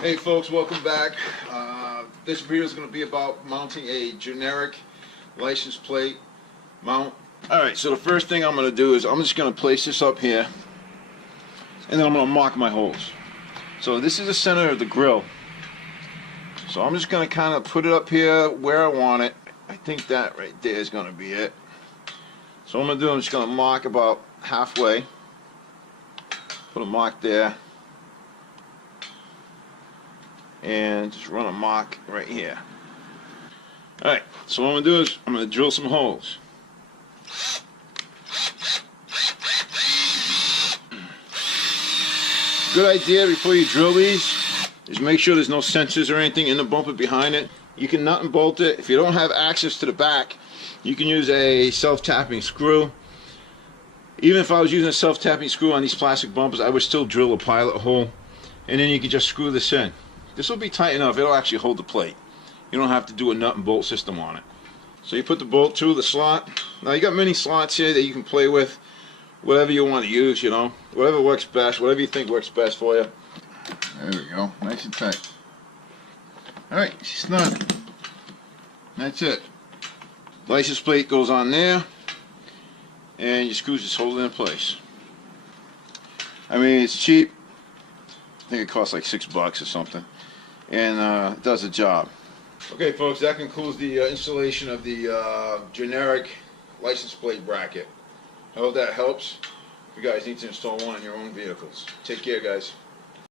Hey folks, welcome back. This video is going to be about mounting a generic license plate mount. Alright, so the first thing I'm going to do is I'm just going to place this up here and then I'm going to mark my holes. So this is the center of the grill. So I'm just going to kind of put it up here where I want it. I think that right there is going to be it. So what I'm going to do, I'm just going to mark about halfway. Put a mark there. And just run a mark right here. Alright, so what I'm going to do is I'm going to drill some holes. Good idea before you drill these is make sure there's no sensors or anything in the bumper behind it. You can nut and bolt it. If you don't have access to the back, you can use a self-tapping screw. Even if I was using a self-tapping screw on these plastic bumpers, I would still drill a pilot hole, and then you can just screw this in. This will be tight enough, it'll actually hold the plate. You don't have to do a nut and bolt system on it. So you put the bolt through the slot. Now you got many slots here that you can play with, whatever you want to use, you know, whatever works best, whatever you think works best for you. There we go, nice and tight. Alright, snug. That's it. License plate goes on there, and your screws just hold it in place. I mean, it's cheap. I think it costs like $6 or something, and it does the job. Okay folks, that concludes the installation of the generic license plate bracket. I hope that helps if you guys need to install one in your own vehicles. Take care guys.